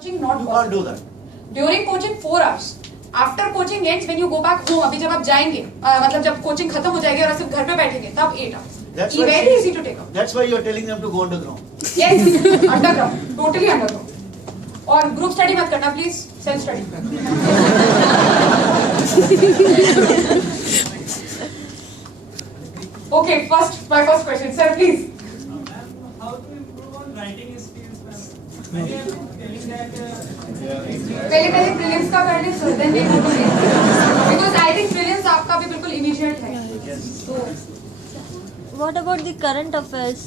Coaching not You possible. can't do that. During coaching 4 hours. After coaching ends when you go back home. अभी जब आप जाएंगे मतलब जब कोचिंग खत्म हो जाएगी और सिर्फ घर पे बैठेंगे तब 8 hours. That's It's why very easy to take up. That's why you are telling them to go underground. Yes, underground, totally underground. और ग्रुप स्टडी मत करना please, self study. Okay, my first question, sir, please. How to improve on writing skills, ma'am? Many are telling that. पहले prelims का कर ले sir, then we go to mains, because I think prelims आपका भी बिल्कुल immediate है. So, What about the current affairs?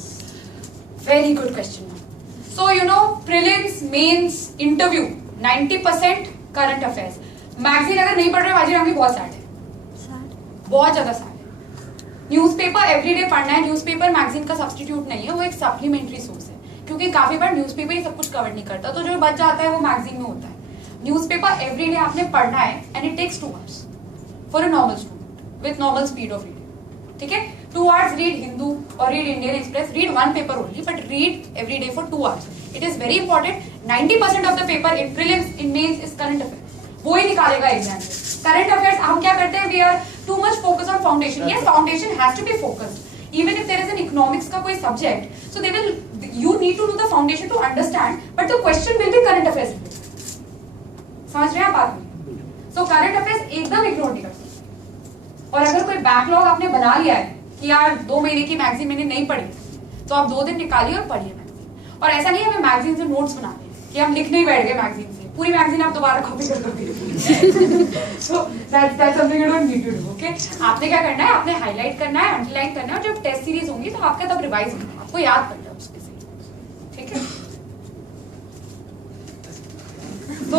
very good question. So you know, prelims, mains, interview, 90% current affairs. Magazine अगर नहीं पढ़ रहे बाजी राम भी बहुत सैड है. बहुत ज्यादा सैड है. न्यूज़पेपर एवरीडे पढ़ना है. न्यूज़पेपर मैगजीन का सब्स्टिट्यूट नहीं है, वो एक सप्लीमेंट्री सोर्स है, क्योंकि काफी बार न्यूज़पेपर ही सब कुछ कवर नहीं करता, तो जो बच जाता है वो मैगजीन में होता है. न्यूज़पेपर एवरीडे आपने पढ़ना है and it takes 2 hours for a normal student with normal speed of reading. ठीक है, 2 hours read Hindu or read Indian Express, read one paper only, but read every day for 2 hours. It is very important. 90% of the paper in prelims, in mains is current affairs. वो ही निकालेगा exam में. Current affairs हम क्या करते हैं? We are too much focused on foundation. Yes, foundation has to be focused. Even if there is an economics का कोई subject, so they will, you need to know the foundation to understand, but the question will be current affairs. समझ रहे हैं आप बात में? So current affairs एकदम ignore नहीं कर सकते. और अगर कोई बैकलॉग आपने बना लिया है कि यार 2 महीने की मैगजीन मैंने नहीं पढ़ी, तो आप 2 दिन निकालिए और पढ़िए मैगजीन. और ऐसा नहीं है हमें मैगजीन से नोट्स बनाने हैं कि हम लिखने ही बैठ गए मैगजीन से, पूरी मैगजीन आप दोबारा कॉपी कर दोगे. So that's something you don't need to do. Okay, आपने क्या करना है, आपने हाईलाइट करना है, अंडरलाइन करना है, और जब टेस्ट सीरीज होंगी तो आपका तब रिवाइज होगा, आपको याद करना है उसके से. ठीक है, तो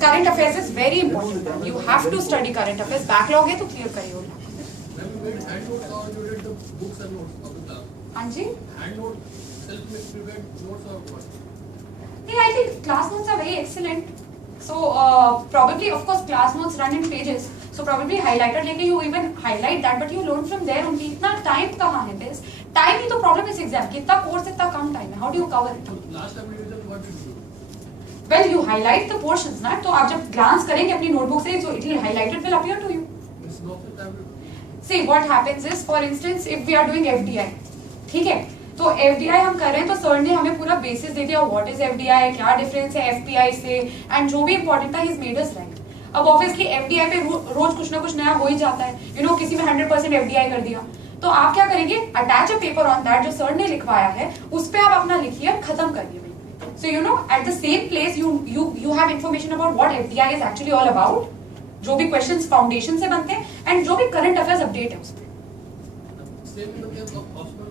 current affairs is very important. You have to study current affairs. Backlog है तो clear करिए वो. हाँ जी. I think class notes are very excellent. So probably, of course, class notes run in pages. So probably highlighter लेके you even highlight that, but you learn from there only. इतना time कहाँ है? This time ही तो problem is exam. कितना course इतना कम time है. How do you cover it? Last time we did what did you do? Well, you highlight the portions, ना? तो आप जब glance करेंगे अपनी notebook से, so it will highlighted will appear to you. It's not the time. See, what happens is, for instance, if we are doing FDI, ठीक है? तो FDI हम कर रहे हैं, तो सर ने हमें पूरा बेसिस दे दिया, what is FDI, क्या डिफरेंस है FPI से, and जो भी important था, he's made us write. अब obviously FDI पे रोज कुछ ना कुछ नया हो ही जाता है, you know, किसी में 100% FDI कर दिया, तो आप क्या करेंगे, attach a paper on that जो सर ने लिखवाया है, उस पे आप अपना लिखिए और खत्म करिए. So you know, at the same place you have information about what FDI is actually all about, जो भी questions foundation से बनते हैं, and जो भी current affairs update है उसमें. Same in the case of optional.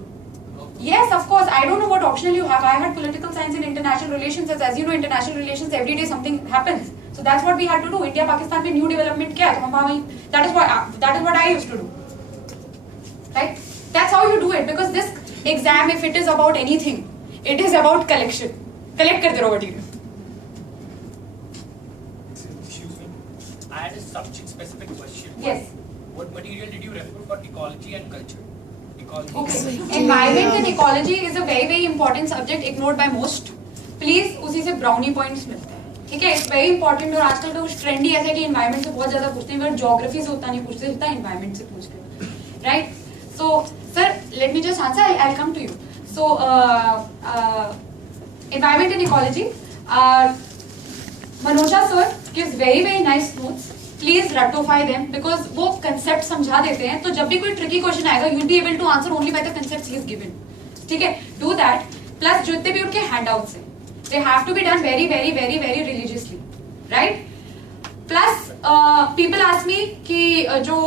Yes, of course. I don't know what optional you have. I had political science and international relations. As you know, international relations every day something happens. So that's what we had to do. India Pakistan में new development क्या है? तो हम वहीं. That is what I used to do. Right? That's how you do it. Because this exam, if it is about anything, it is about collection. Collect करते रहो material. Excuse me. I had a subject-specific question. Yes. What material did you refer for ecology and culture? Ecology. Okay. Environment and ecology is a very very important subject ignored by most. Please उसी से brownie points मिलते हैं. ठीक है, it's very important. और आजकल का कुछ ट्रेंडी ऐसा है कि environment से बहुत ज़्यादा पूछते हैं, पर geography से उतना नहीं पूछते जितना environment से पूछते हैं. Right? So, sir, let me just answer. I'll come to you. So, environment and ecology. Manoja sir gives very very nice notes. Please ratify them because वो concept समझा देते हैं, तो जब भी कोई tricky question आएगा, you'll be able to answer only by the concepts he is given. ठीक है? Do that. Plus जितने भी उनके handouts हैं, they have to be done very very very very religiously, right? Plus people ask me कि जो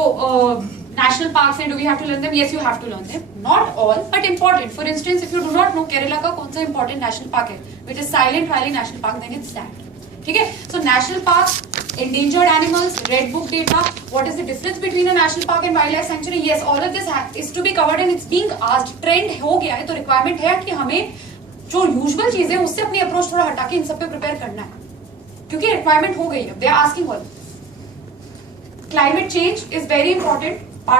national parks and do we have to learn them? Yes, you have to learn them. Not all, but important. For instance, if you do not know Kerala का कौन सा important national park है, which is Silent Valley National Park, then it's that. ठीक है? So national park, endangered animals, red book data. What is the difference between a national park and wildlife sanctuary? Yes, all of this is to be covered and it's being asked. Trend हो गया है, तो requirement है कि हमें जो usual चीजें उससे अपनी approach थोड़ा हटा के इन सब पे prepare करना है, क्योंकि requirement हो गई है. They are asking all. Climate change is very important.